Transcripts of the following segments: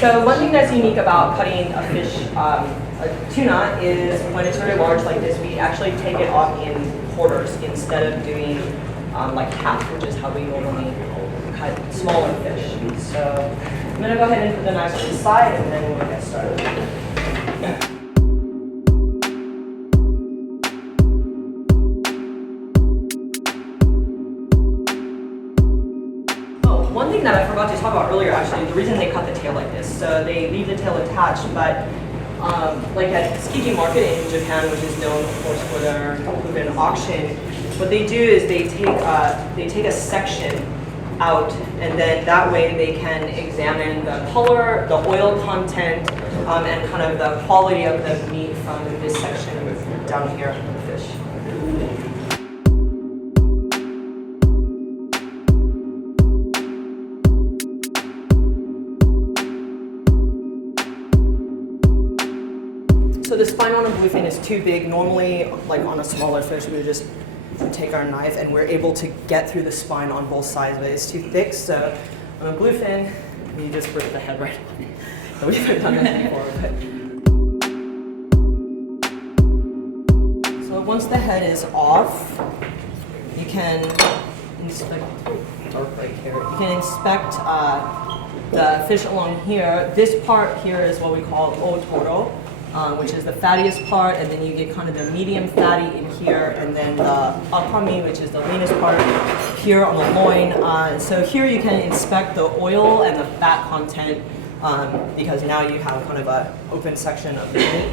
So one thing that's unique about cutting a fish, a tuna, is when it's very large like this, we actually take it off in quarters instead of doing like half, which is how we normally cut smaller fish. So I'm going to go ahead and put the knives to the side, and then we'll get started. One thing that I forgot to talk about earlier, actually, the reason they cut the tail like this, so they leave the tail attached, but like at Tsukiji Market in Japan, which is known, of course, for their bluefin auction, what they do is they take a section out, and then that way they can examine the color, the oil content, and kind of the quality of the meat from this section down here of the fish. So the spine on a bluefin is too big. Normally, like on a smaller fish, we would just take our knife and we're able to get through the spine on both sides, but it's too thick. So on a bluefin, you just rip the head right off. We've done this before. But. So once the head is off, you can inspect. Right here. You can inspect the fish along here. This part here is what we call auth-tero. Which is the fattiest part, and then you get kind of the medium fatty in here, and then the akami, which is the leanest part, here on the loin. So here you can inspect the oil and the fat content, because now you have kind of an open section of the meat.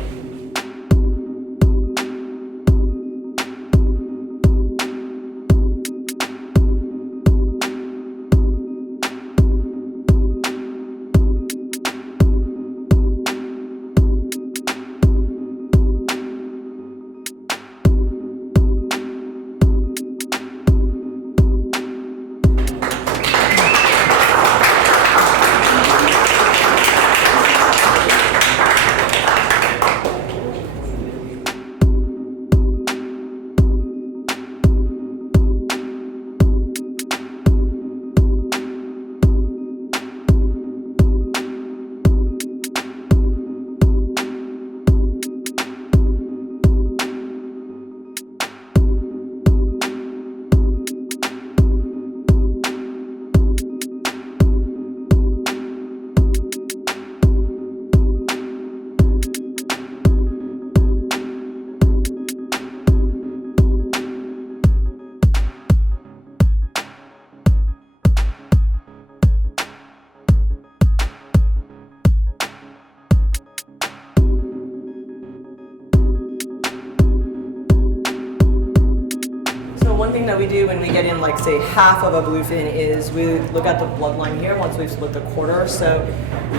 One thing that we do when we get in, like, say, half of a bluefin is we look at the bloodline here once we've split the quarter. So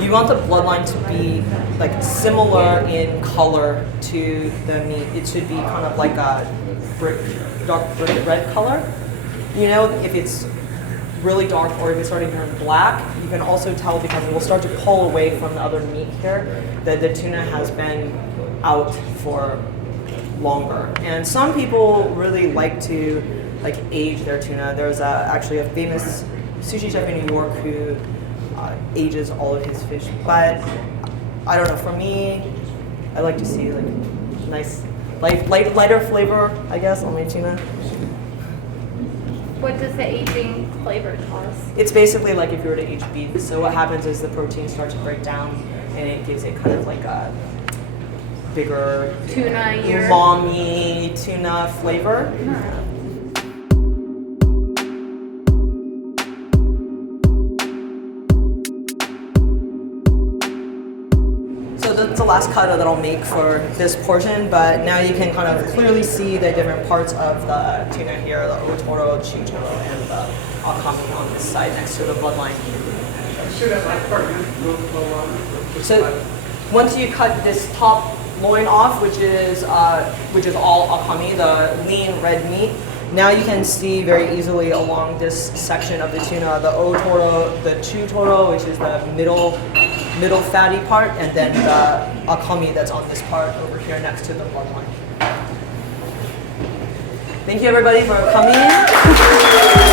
you want the bloodline to be, like, similar in color to the meat. It should be kind of like a dark brick red color. You know, if it's really dark or if it's starting to turn black, you can also tell because it will start to pull away from the other meat here that the tuna has been out for longer. And some people really like to age their tuna. There's actually a famous sushi chef in New York who ages all of his fish. But I don't know, for me, I like to see like nice, lighter flavor, I guess, on my tuna. What does the aging flavor cause? It's basically like if you were to age beef. So what happens is the protein starts to break down and it gives it kind of like a bigger tuna, umami tuna flavor. Huh. So that's the last cut that I'll make for this portion, but now you can kind of clearly see the different parts of the tuna here, the auth-tero, chitoro, and the akami on this side next to the bloodline. So once you cut this top loin off, which is all akami, the lean red meat, now you can see very easily along this section of the tuna, the auth-tero, the chitoro, which is the middle fatty part, and then the akami that's on this part over here next to the bloodline. Thank you everybody for coming.